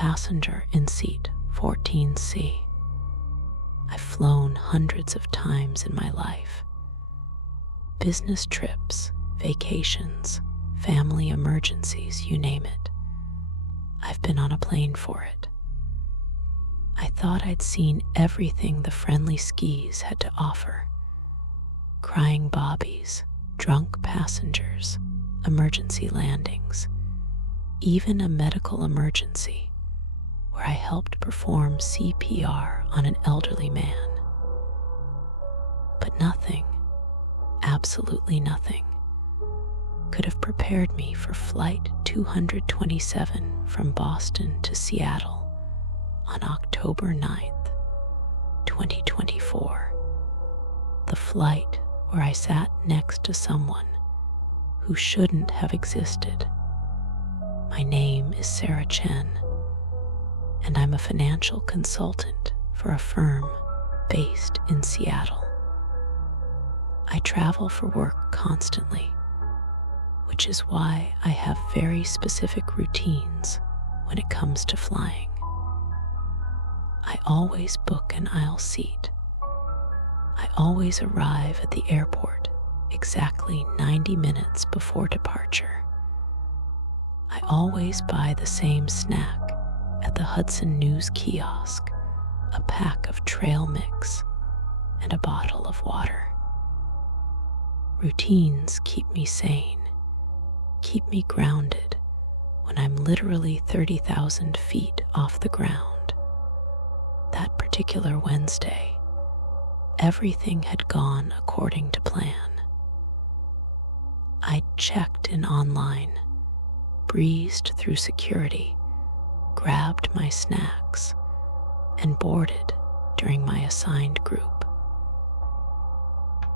passenger in seat 14C. I've flown hundreds of times in my life. Business trips, vacations, family emergencies, you name it. I've been on a plane for it. I thought I'd seen everything the friendly skis had to offer. Crying bobbies, drunk passengers, emergency landings, even a medical emergency where I helped perform CPR on an elderly man. But nothing, absolutely nothing, could have prepared me for Flight 227 from Boston to Seattle on October 9th, 2024. The flight where I sat next to someone who shouldn't have existed. My name is Sarah Chen, and I'm a financial consultant for a firm based in Seattle. I travel for work constantly, which is why I have very specific routines when it comes to flying. I always book an aisle seat. I always arrive at the airport exactly 90 minutes before departure. I always buy the same snack at the Hudson News kiosk, a pack of trail mix, and a bottle of water. Routines keep me sane, keep me grounded when I'm literally 30,000 feet off the ground. That particular Wednesday, everything had gone according to plan. I checked in online, breezed through security, grabbed my snacks, and boarded during my assigned group.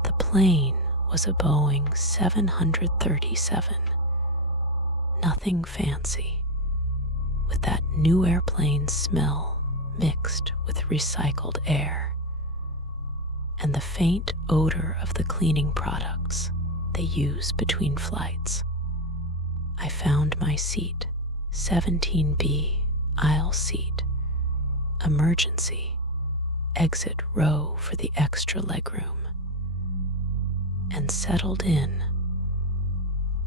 The plane was a Boeing 737. Nothing fancy, with that new airplane smell mixed with recycled air, and the faint odor of the cleaning products they use between flights. I found my seat, 17B, aisle seat, emergency, exit row for the extra legroom, and settled in,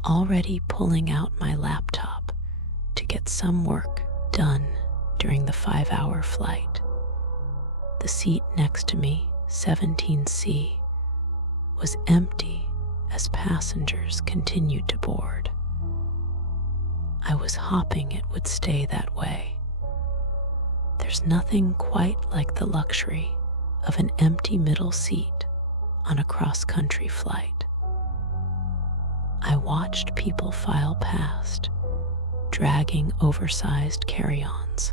already pulling out my laptop to get some work done during the 5-hour flight. The seat next to me, 17C, was empty as passengers continued to board. I was hoping it would stay that way. There's nothing quite like the luxury of an empty middle seat on a cross-country flight. I watched people file past, dragging oversized carry-ons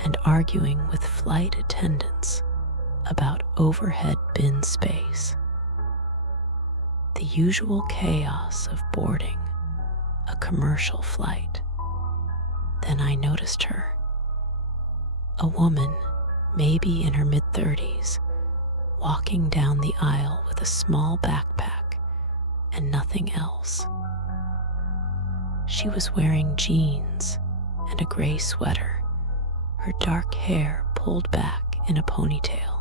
and arguing with flight attendants about overhead bin space. The usual chaos of boarding a commercial flight. Then I noticed her. A woman, maybe in her mid-30s, walking down the aisle with a small backpack and nothing else. She was wearing jeans and a gray sweater, her dark hair pulled back in a ponytail.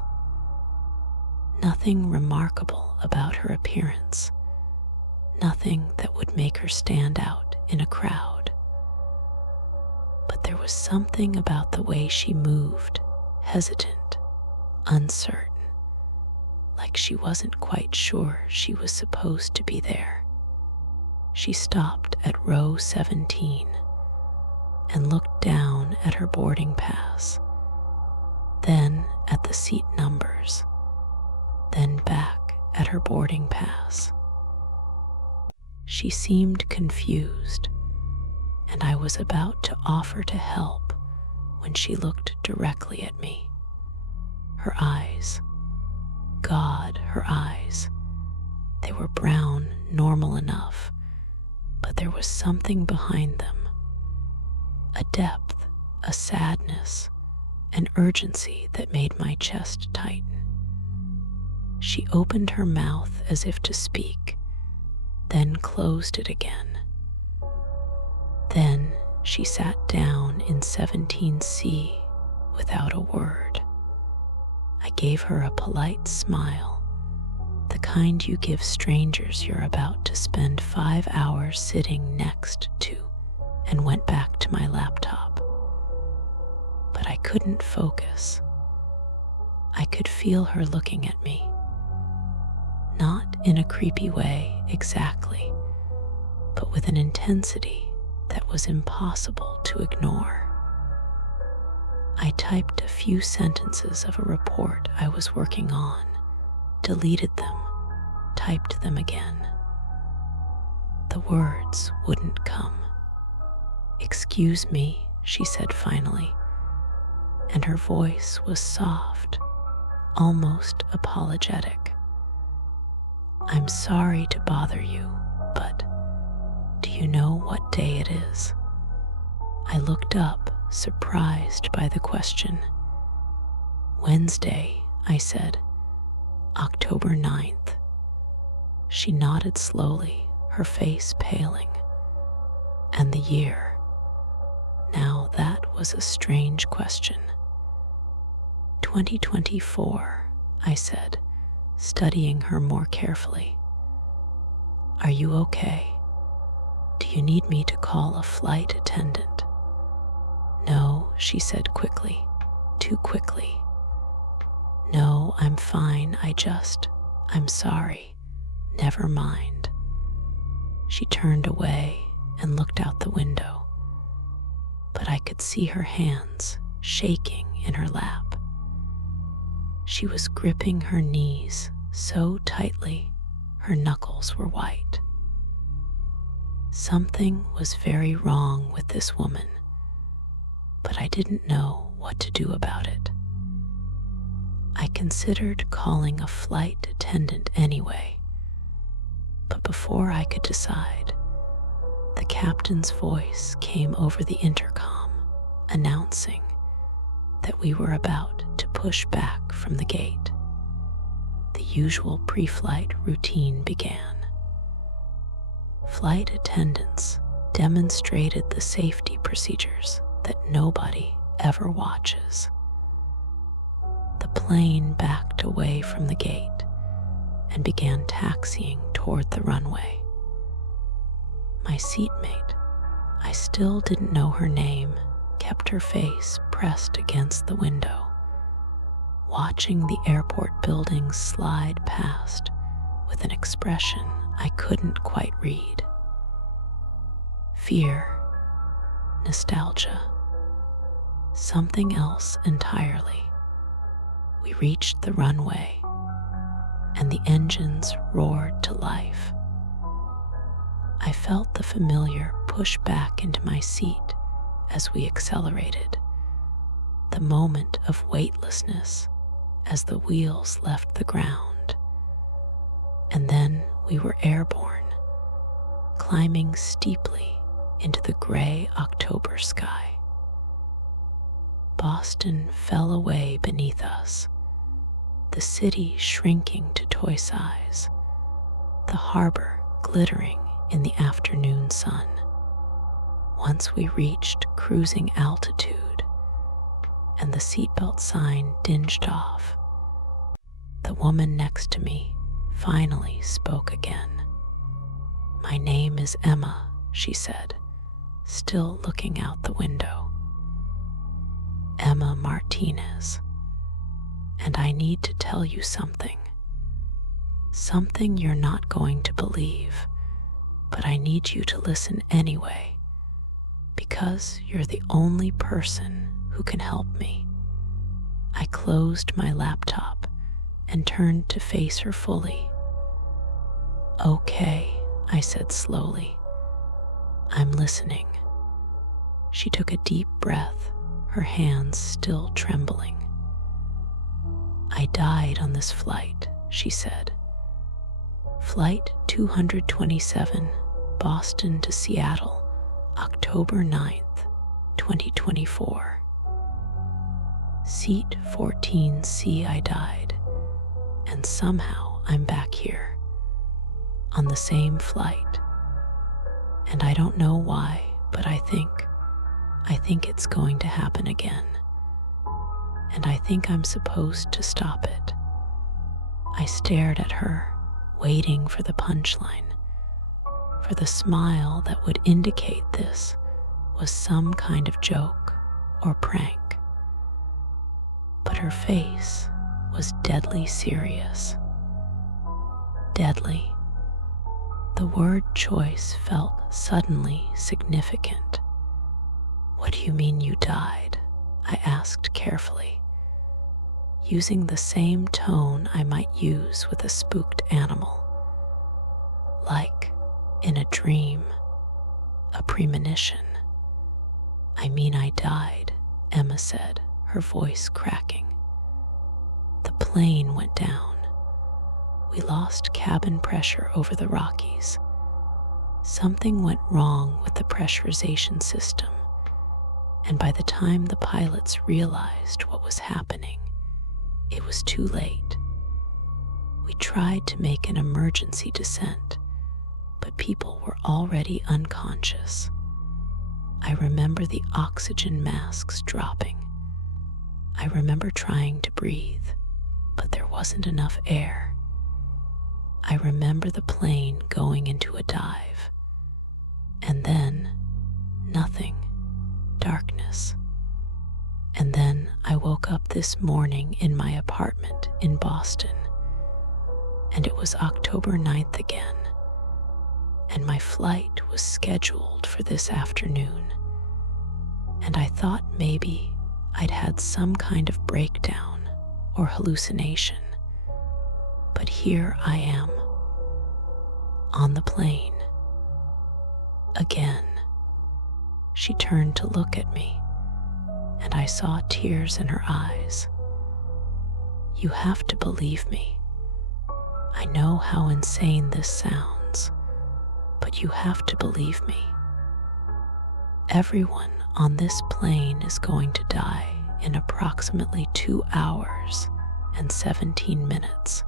Nothing remarkable about her appearance, nothing that would make her stand out in a crowd. But there was something about the way she moved, hesitant, uncertain, like she wasn't quite sure she was supposed to be there. She stopped at row 17 and looked down at her boarding pass, then at the seat numbers, then back at her boarding pass. She seemed confused, and I was about to offer to help when she looked directly at me. Her eyes, God, her eyes, they were brown, normal enough, but there was something behind them, a depth, a sadness, an urgency that made my chest tighten. She opened her mouth as if to speak, then closed it again. Then, She sat down in 17C without a word. I gave her a polite smile, the kind you give strangers you're about to spend 5 hours sitting next to, and went back to my laptop. But I couldn't focus. I could feel her looking at me. Not in a creepy way exactly, but with an intensity that was impossible to ignore. I typed a few sentences of a report I was working on, deleted them, typed them again. The words wouldn't come. "Excuse me," she said finally, and her voice was soft, almost apologetic. "I'm sorry to bother you, but do you know what day it is?" I looked up, surprised by the question. "Wednesday," I said. "October 9th. She nodded slowly, her face paling. "And the year?" Now that was a strange question. 2024, I said, studying her more carefully. "Are you okay? Do you need me to call a flight attendant?" "No," she said quickly, too quickly. "No, I'm fine. I'm sorry. Never mind." She turned away and looked out the window, but I could see her hands shaking in her lap. She was gripping her knees so tightly her knuckles were white. Something was very wrong with this woman, but I didn't know what to do about it. I considered calling a flight attendant anyway, but before I could decide, the captain's voice came over the intercom, announcing that we were about to push back from the gate. The usual pre-flight routine began. Flight attendants demonstrated the safety procedures that nobody ever watches. The plane backed away from the gate and began taxiing toward the runway. My seatmate, I still didn't know her name, kept her face pressed against the window, watching the airport buildings slide past with an expression I couldn't quite read. Fear, nostalgia, something else entirely. We reached the runway, and the engines roared to life. I felt the familiar push back into my seat as we accelerated, the moment of weightlessness as the wheels left the ground. And then we were airborne, climbing steeply into the gray October sky. Boston fell away beneath us, the city shrinking to toy size, the harbor glittering in the afternoon sun. Once we reached cruising altitude and the seatbelt sign dinged off, the woman next to me finally spoke again. "My name is Emma," she said, still looking out the window. "Emma Martinez. And I need to tell you something. Something you're not going to believe, but I need you to listen anyway, because you're the only person who can help me." I closed my laptop and turned to face her fully. "Okay," I said slowly. "I'm listening." She took a deep breath, her hands still trembling. "I died on this flight," she said. "Flight 227, Boston to Seattle, October 9th, 2024. Seat 14C I died, and somehow I'm back here, on the same flight. And I don't know why, but I think I think it's going to happen again, and I think I'm supposed to stop it. I stared at her, waiting for the punchline, for the smile that would indicate this was some kind of joke or prank. But her face was deadly serious. Deadly. The word choice felt suddenly significant. "What do you mean you died?" I asked carefully, using the same tone I might use with a spooked animal. Like in a dream, a premonition. "I mean I died," Emma said, her voice cracking. "The plane went down. We lost cabin pressure over the Rockies. Something went wrong with the pressurization system, and by the time the pilots realized what was happening, it was too late. We tried to make an emergency descent, but people were already unconscious. I remember the oxygen masks dropping. I remember trying to breathe, but there wasn't enough air. I remember the plane going into a dive, and then nothing, darkness. And then I woke up this morning in my apartment in Boston, and it was October 9th again, and my flight was scheduled for this afternoon, and I thought maybe I'd had some kind of breakdown or hallucination. But here I am, on the plane. Again." She turned to look at me, and I saw tears in her eyes. "You have to believe me. I know how insane this sounds, but you have to believe me. Everyone on this plane is going to die in approximately 2 hours and 17 minutes.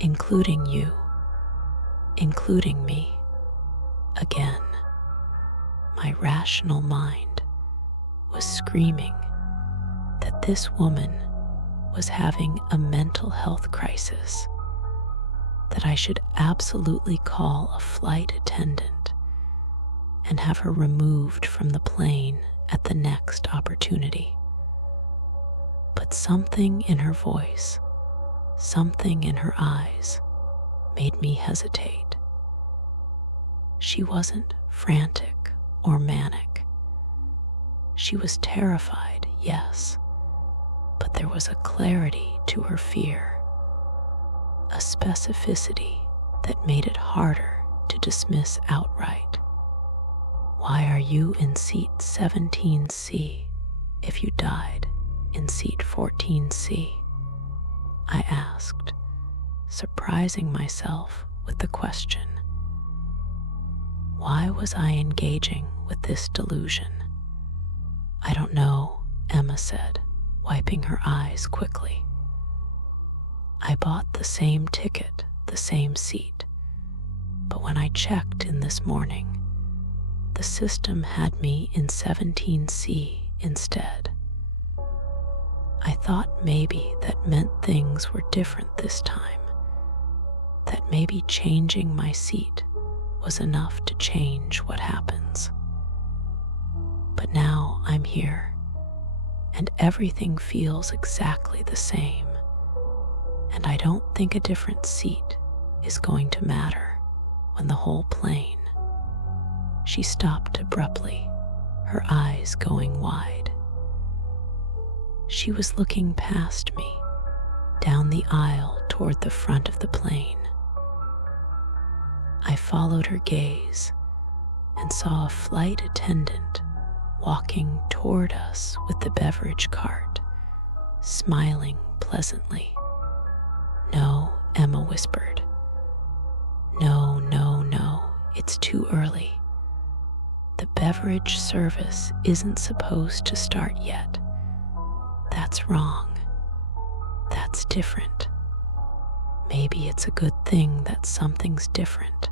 Including you, including me." Again, my rational mind was screaming that this woman was having a mental health crisis, that I should absolutely call a flight attendant and have her removed from the plane at the next opportunity. But something in her voice, something in her eyes, made me hesitate. She wasn't frantic or manic. She was terrified, yes, but there was a clarity to her fear, a specificity that made it harder to dismiss outright. "Why are you in seat 17C if you died in seat 14C?" I asked, surprising myself with the question. Why was I engaging with this delusion? "I don't know," Emma said, wiping her eyes quickly. "I bought the same ticket, the same seat, but when I checked in this morning, the system had me in 17C instead. I thought maybe that meant things were different this time, that maybe changing my seat was enough to change what happens. But now I'm here, and everything feels exactly the same, and I don't think a different seat is going to matter when the whole plane—" She stopped abruptly, her eyes going wide. She was looking past me, down the aisle toward the front of the plane. I followed her gaze and saw a flight attendant walking toward us with the beverage cart, smiling pleasantly. "No," Emma whispered. "No, no, no, it's too early. The beverage service isn't supposed to start yet. That's wrong. That's different. Maybe it's a good thing that something's different,"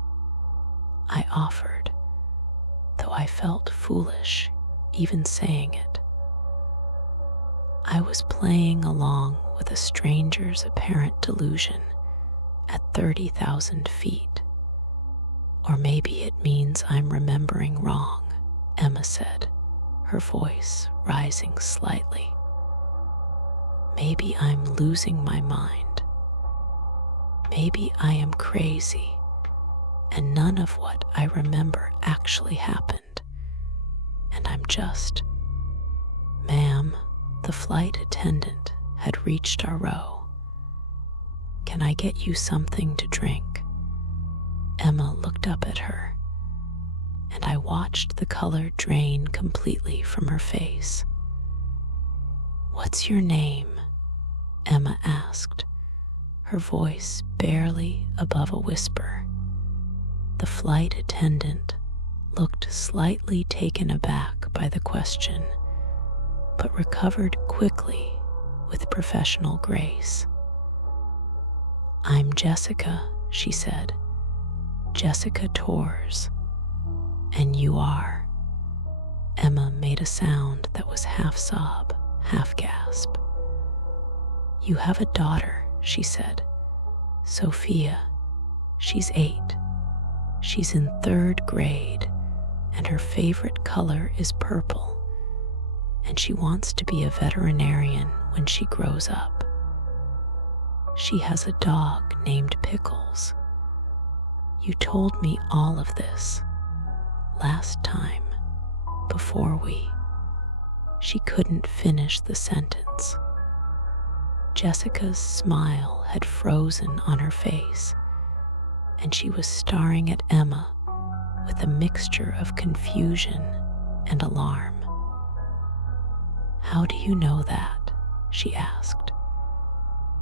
I offered, though I felt foolish even saying it. I was playing along with a stranger's apparent delusion at 30,000 feet. Or maybe it means I'm remembering wrong, Emma said, her voice rising slightly. Maybe I'm losing my mind. Maybe I am crazy, and none of what I remember actually happened. And I'm just... Ma'am, the flight attendant had reached our row. Can I get you something to drink? Emma looked up at her, and I watched the color drain completely from her face. What's your name? Emma asked, her voice barely above a whisper. The flight attendant looked slightly taken aback by the question, but recovered quickly with professional grace. I'm Jessica, she said. Jessica Torres. And you are? Emma made a sound that was half sob, half gasp. You have a daughter, she said. Sophia. She's 8. She's in 3rd grade, and her favorite color is purple, and she wants to be a veterinarian when she grows up. She has a dog named Pickles. You told me all of this last time, before we... She couldn't finish the sentence. Jessica's smile had frozen on her face, and she was staring at Emma with a mixture of confusion and alarm. How do you know that? She asked.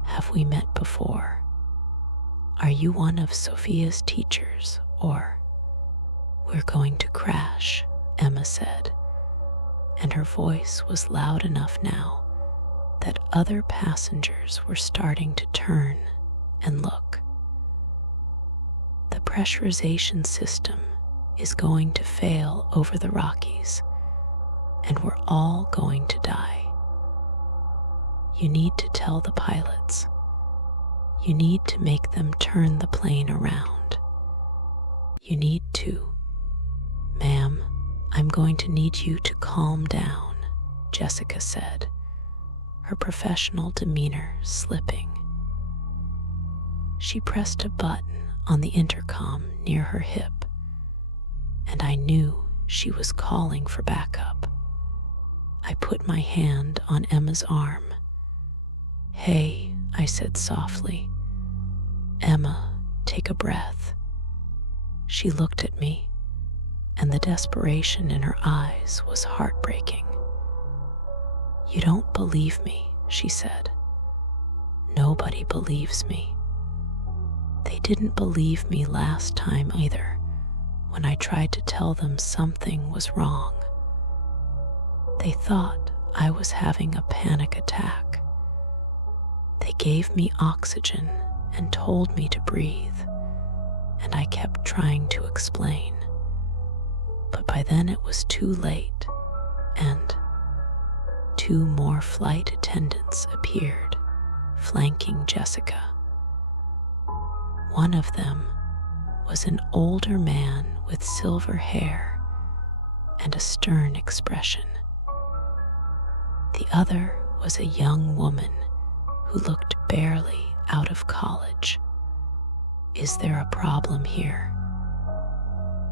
Have we met before? Are you one of Sophia's teachers, or... We're going to crash, Emma said, and her voice was loud enough now that other passengers were starting to turn and look. The pressurization system is going to fail over the Rockies, and we're all going to die. You need to tell the pilots. You need to make them turn the plane around. You need to... Ma'am, I'm going to need you to calm down, Jessica said, her professional demeanor slipping. She pressed a button on the intercom near her hip, and I knew she was calling for backup. I put my hand on Emma's arm. Hey, I said softly. Emma, take a breath. She looked at me, and the desperation in her eyes was heartbreaking. You don't believe me, she said. Nobody believes me. They didn't believe me last time either, when I tried to tell them something was wrong. They thought I was having a panic attack. They gave me oxygen and told me to breathe, and I kept trying to explain. But by then it was too late, and 2 more flight attendants appeared, flanking Jessica. One of them was an older man with silver hair and a stern expression. The other was a young woman who looked barely out of college. Is there a problem here?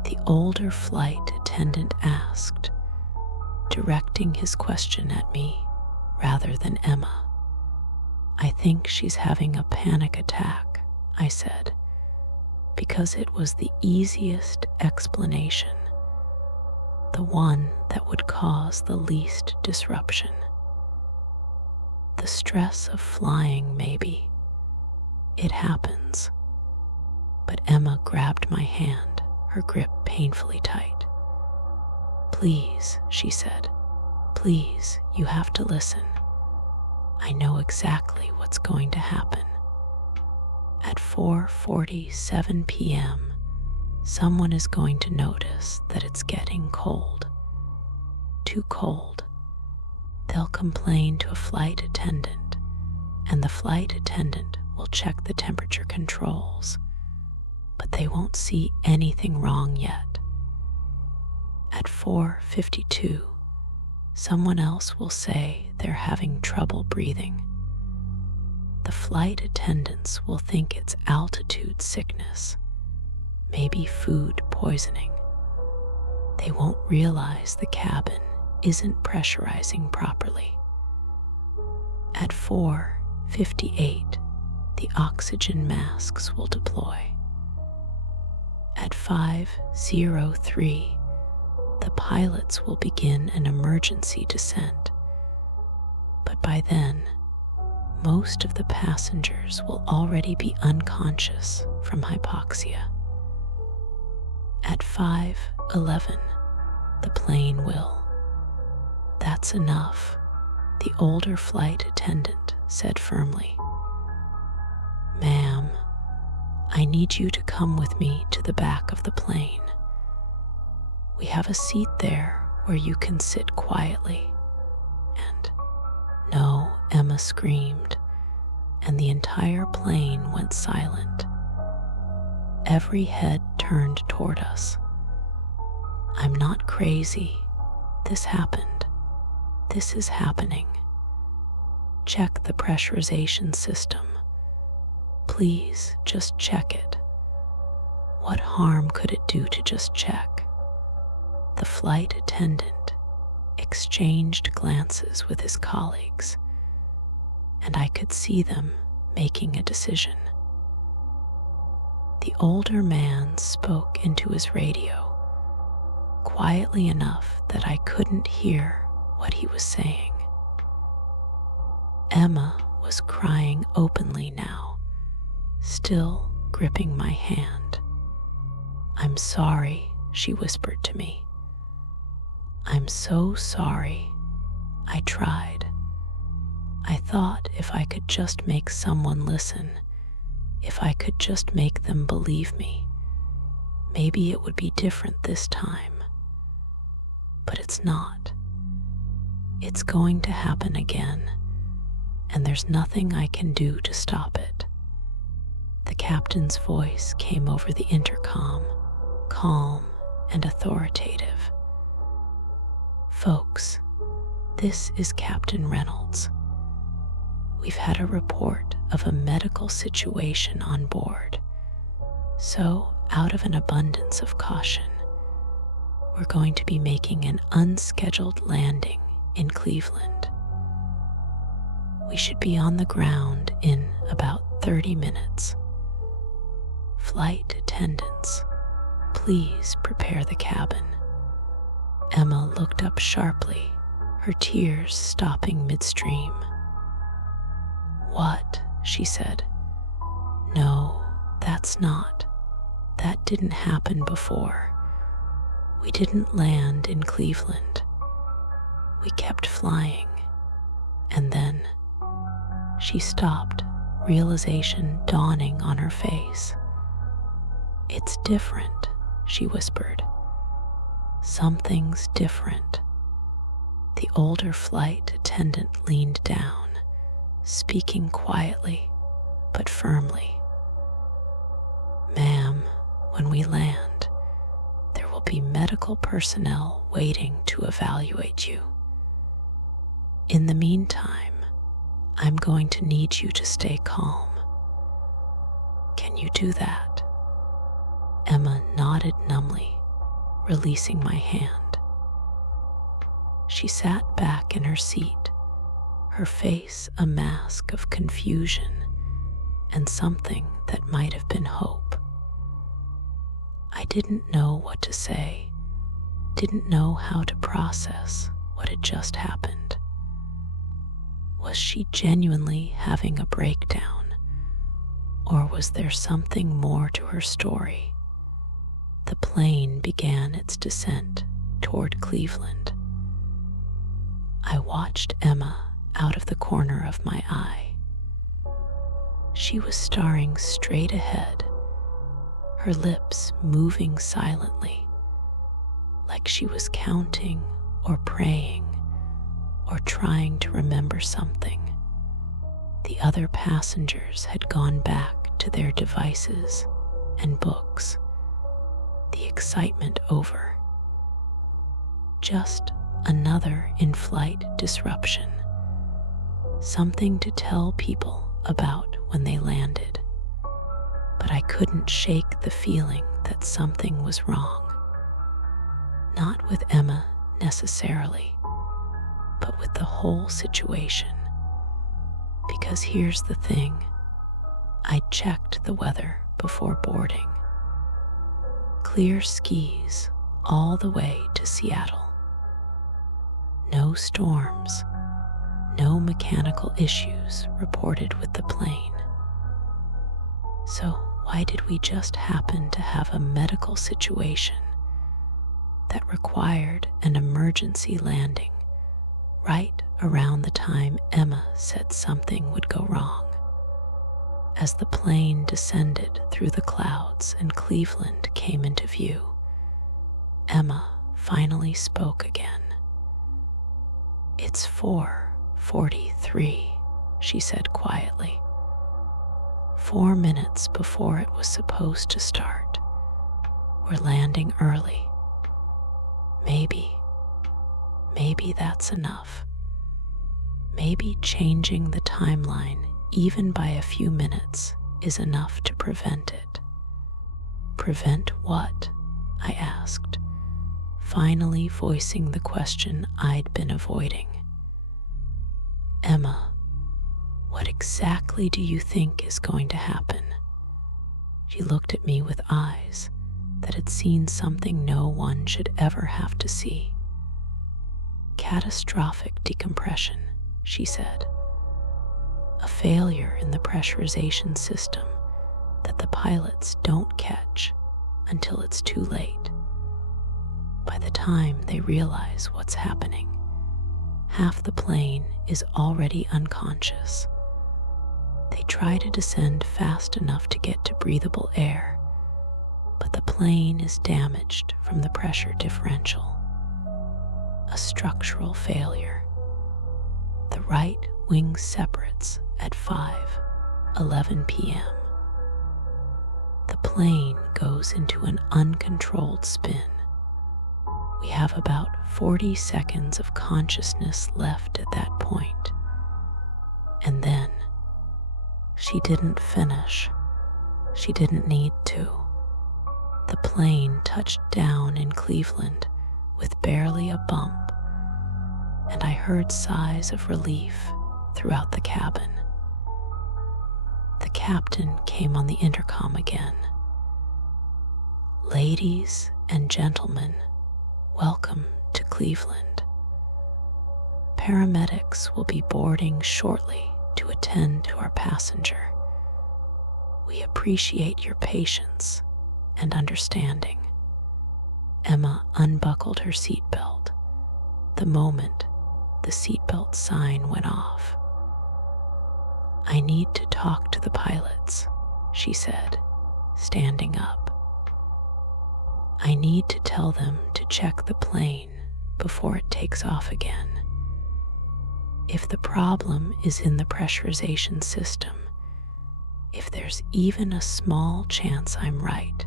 The older flight attendant asked, directing his question at me rather than Emma. I think she's having a panic attack, I said, because it was the easiest explanation, the one that would cause the least disruption. The stress of flying, maybe. It happens. But Emma grabbed my hand, her grip painfully tight. Please, she said. Please, you have to listen. I know exactly what's going to happen. At 4:47 p.m., someone is going to notice that it's getting cold. too cold, they'll complain to a flight attendant, and the flight attendant will check the temperature controls, but they won't see anything wrong yet. At 4:52, someone else will say they're having trouble breathing. The flight attendants will think it's altitude sickness, maybe food poisoning. They won't realize the cabin isn't pressurizing properly. At 4:58, the oxygen masks will deploy. At 5:03, the pilots will begin an emergency descent. But by then, most of the passengers will already be unconscious from hypoxia. At 5:11, the plane will. "That's enough," the older flight attendant said firmly. "Ma'am, I need you to come with me to the back of the plane. We have a seat there where you can sit quietly." And "No," Emma screamed, and the entire plane went silent. Every head turned toward us. "I'm not crazy. This happened. This is happening. Check the pressurization system. Please, just check it. What harm could it do to just check?" The flight attendant exchanged glances with his colleagues, and I could see them making a decision. The older man spoke into his radio, quietly enough that I couldn't hear what he was saying. Emma was crying openly now, still gripping my hand. "I'm sorry," she whispered to me. "I'm so sorry. I tried. I thought if I could just make someone listen, if I could just make them believe me, maybe it would be different this time. But it's not. It's going to happen again, and there's nothing I can do to stop it." The captain's voice came over the intercom, calm and authoritative. "Folks, this is Captain Reynolds. We've had a report of a medical situation on board, so out of an abundance of caution, we're going to be making an unscheduled landing in Cleveland. We should be on the ground in about 30 minutes. Flight attendants, please prepare the cabin." Emma looked up sharply, her tears stopping midstream. "What?" she said. "No, that's not. That didn't happen before. We didn't land in Cleveland. We kept flying. And then..." She stopped, realization dawning on her face. "It's different," she whispered. "Something's different." The older flight attendant leaned down, speaking quietly but firmly. "Ma'am, when we land, there will be medical personnel waiting to evaluate you. In the meantime, I'm going to need you to stay calm. Can you do that?" Emma nodded numbly, releasing my hand. She sat back in her seat, her face a mask of confusion and something that might have been hope. I didn't know what to say, didn't know how to process what had just happened. Was she genuinely having a breakdown, or was there something more to her story? The plane began its descent toward Cleveland. I watched Emma out of the corner of my eye. She was staring straight ahead, her lips moving silently, like she was counting or praying or trying to remember something. The other passengers had gone back to their devices and books, the excitement over. Just another in-flight disruption, something to tell people about when they landed. But I couldn't shake the feeling that something was wrong. Not with Emma necessarily, but with the whole situation. Because here's the thing, I checked the weather before boarding. Clear skies all the way to Seattle. No storms, no mechanical issues reported with the plane. So why did we just happen to have a medical situation that required an emergency landing right around the time Emma said something would go wrong? As the plane descended through the clouds and Cleveland came into view, Emma finally spoke again. "It's 4:43, she said quietly. 4 minutes before it was supposed to start. We're landing early. Maybe that's enough. Maybe changing the timeline even by a few minutes is enough to prevent it." "Prevent what?" I asked, finally voicing the question I'd been avoiding. "Emma, what exactly do you think is going to happen?" She looked at me with eyes that had seen something no one should ever have to see. "Catastrophic decompression," she said. "A failure in the pressurization system that the pilots don't catch until it's too late. By the time they realize what's happening, half the plane is already unconscious. They try to descend fast enough to get to breathable air, but the plane is damaged from the pressure differential. A structural failure. The right wing separates at 5:11 p.m. The plane goes into an uncontrolled spin. We have about 40 seconds of consciousness left at that point. And then, she didn't finish. She didn't need to. The plane touched down in Cleveland with barely a bump, and I heard sighs of relief throughout the cabin. The captain came on the intercom again. "Ladies and gentlemen, welcome to Cleveland. Paramedics will be boarding shortly to attend to our passenger. We appreciate your patience and understanding." Emma unbuckled her seatbelt the moment the seatbelt sign went off. "I need to talk to the pilots," she said, standing up. "I need to tell them to check the plane before it takes off again. If the problem is in the pressurization system, if there's even a small chance I'm right."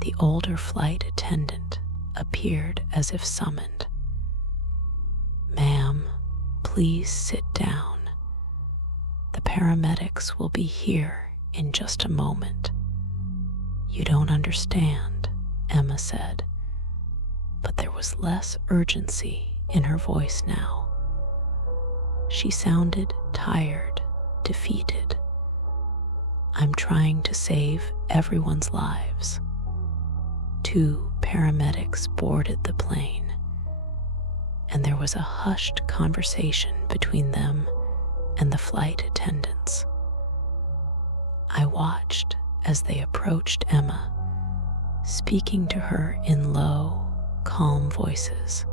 The older flight attendant appeared as if summoned. "Ma'am, please sit down. The paramedics will be here in just a moment." "You don't understand," Emma said, but there was less urgency in her voice now. She sounded tired, defeated. "I'm trying to save everyone's lives." 2 paramedics boarded the plane, and there was a hushed conversation between them and the flight attendants. I watched as they approached Emma, speaking to her in low, calm voices.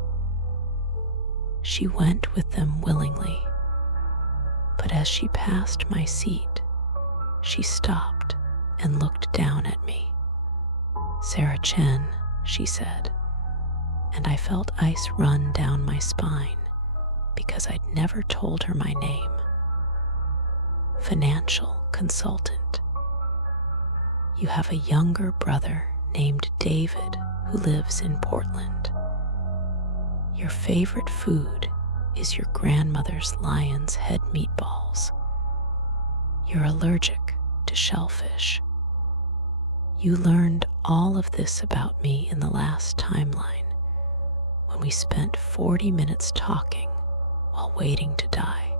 She went with them willingly, but as she passed my seat, she stopped and looked down at me. "Sarah Chen," she said, and I felt ice run down my spine because I'd never told her my name. Financial consultant. You have a younger brother named David who lives in Portland. Your favorite food is your grandmother's lion's head meatballs. You're allergic to shellfish. You learned all of this about me in the last timeline when we spent 40 minutes talking while waiting to die.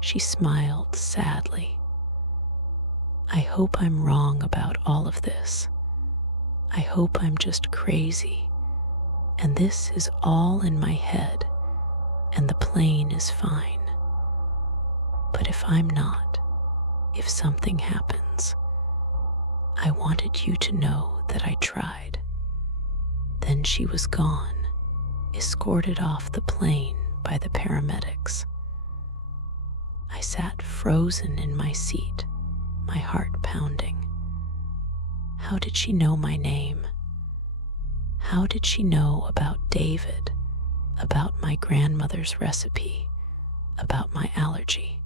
She smiled sadly. I hope I'm wrong about all of this. I hope I'm just crazy, and this is all in my head, and the plane is fine. But if I'm not, if something happens, I wanted you to know that I tried. Then she was gone, escorted off the plane by the paramedics. I sat frozen in my seat, my heart pounding. How did she know my name? How did she know about David, about my grandmother's recipe, about my allergy?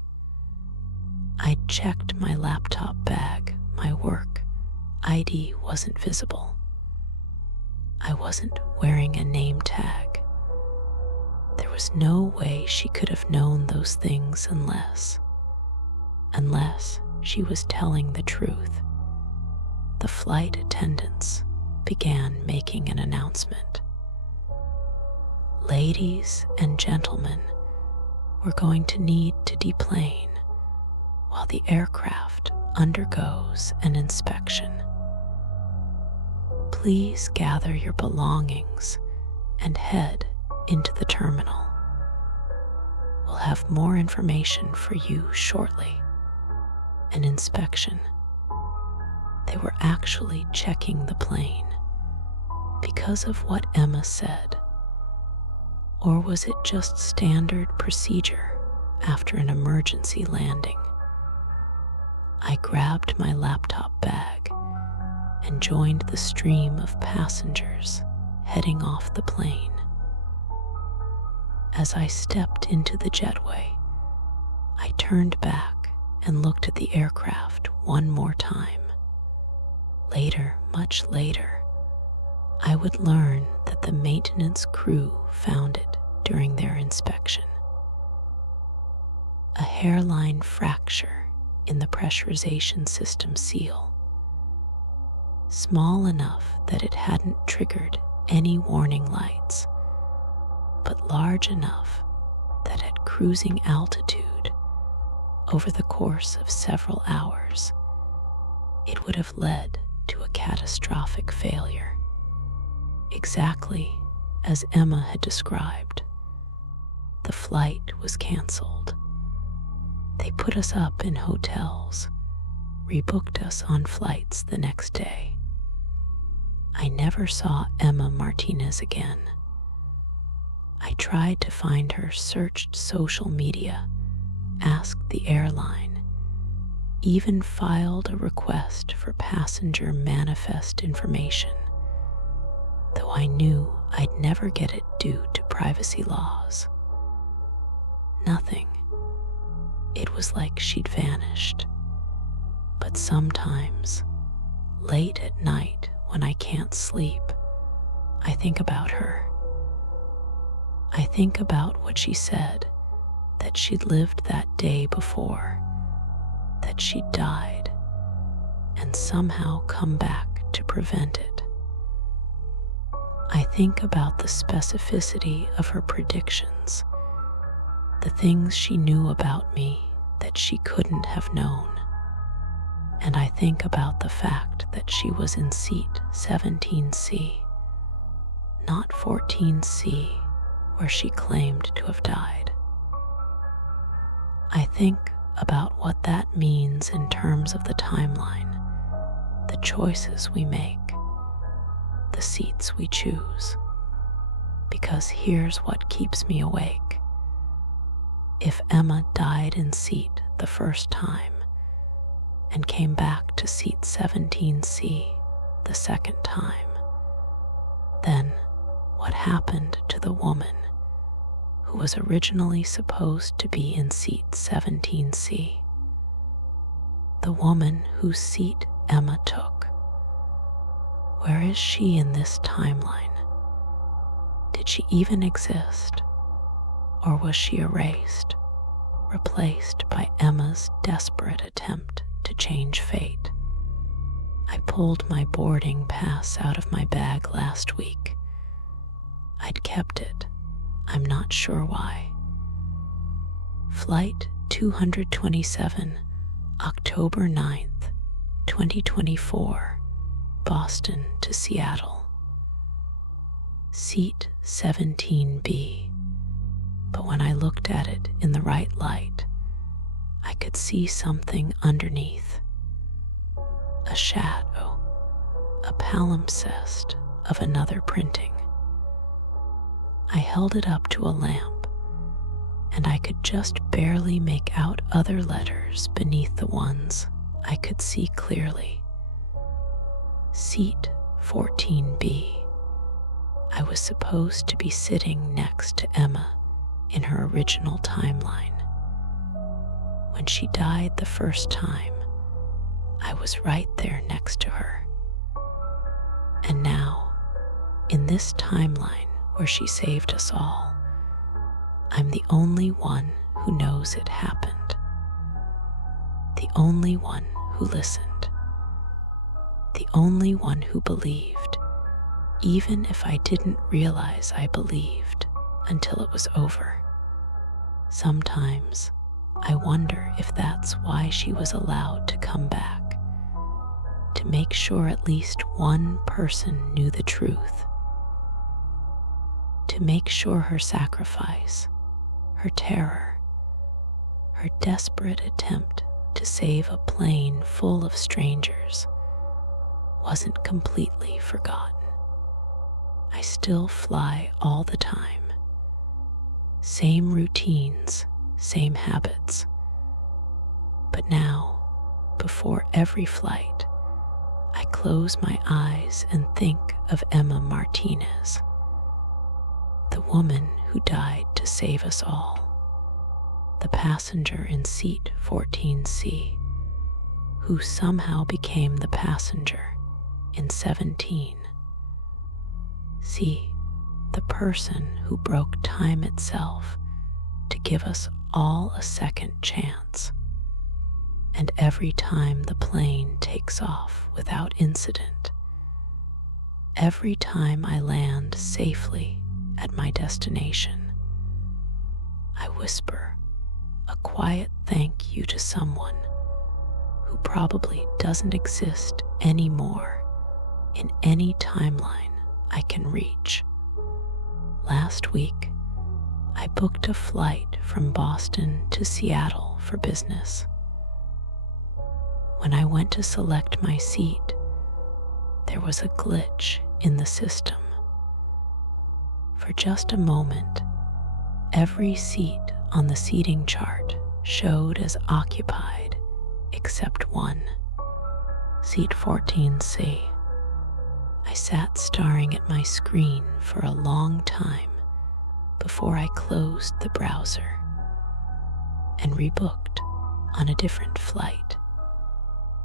I'd checked my laptop bag, my work. ID wasn't visible. I wasn't wearing a name tag. There was no way she could have known those things unless she was telling the truth. The flight attendants began making an announcement. Ladies and gentlemen, we're going to need to deplane while the aircraft undergoes an inspection. Please gather your belongings and head into the terminal. We'll have more information for you shortly. An inspection. They were actually checking the plane because of what Emma said. Or was it just standard procedure after an emergency landing? I grabbed my laptop bag and joined the stream of passengers heading off the plane. As I stepped into the jetway, I turned back and looked at the aircraft one more time. Later, much later, I would learn that the maintenance crew found it during their inspection. A hairline fracture in the pressurization system seal, small enough that it hadn't triggered any warning lights, but large enough that at cruising altitude, over the course of several hours, it would have led to a catastrophic failure, exactly as Emma had described. The flight was canceled. They put us up in hotels, rebooked us on flights the next day. I never saw Emma Martinez again. I tried to find her, searched social media, asked the airline, even filed a request for passenger manifest information, though I knew I'd never get it due to privacy laws. Nothing. It was like she'd vanished. But sometimes, late at night when I can't sleep, I think about her. I think about what she said, that she'd lived that day before, that she'd died, and somehow come back to prevent it. I think about the specificity of her predictions, the things she knew about me that she couldn't have known. And I think about the fact that she was in seat 17C, not 14C, where she claimed to have died. I think about what that means in terms of the timeline, the choices we make, the seats we choose. Because here's what keeps me awake. If Emma died in seat the first time and came back to seat 17C the second time, then what happened to the woman who was originally supposed to be in seat 17C. The woman whose seat Emma took. Where is she in this timeline? Did she even exist? Or was she erased, replaced by Emma's desperate attempt to change fate? I pulled my boarding pass out of my bag last week. I'd kept it. I'm not sure why. Flight 227, October 9th, 2024, Boston to Seattle. Seat 17B. But when I looked at it in the right light, I could see something underneath. A shadow, a palimpsest of another printing. I held it up to a lamp, and I could just barely make out other letters beneath the ones I could see clearly. Seat 14B. I was supposed to be sitting next to Emma in her original timeline. When she died the first time, I was right there next to her. And now, in this timeline where she saved us all, I'm the only one who knows it happened. The only one who listened. The only one who believed, even if I didn't realize I believed until it was over. Sometimes I wonder if that's why she was allowed to come back, to make sure at least one person knew the truth, to make sure her sacrifice, her terror, her desperate attempt to save a plane full of strangers wasn't completely forgotten. I still fly all the time. Same routines, same habits. But now, before every flight, I close my eyes and think of Emma Martinez, the woman who died to save us all, the passenger in seat 14C, who somehow became the passenger in 17. See, the person who broke time itself to give us all a second chance. And every time the plane takes off without incident, every time I land safely at my destination, I whisper a quiet thank you to someone who probably doesn't exist anymore in any timeline I can reach. Last week, I booked a flight from Boston to Seattle for business. When I went to select my seat, there was a glitch in the system. For just a moment, every seat on the seating chart showed as occupied except one, seat 14C. I sat staring at my screen for a long time before I closed the browser and rebooked on a different flight.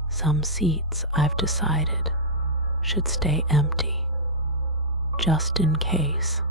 Some seats I've decided should stay empty, just in case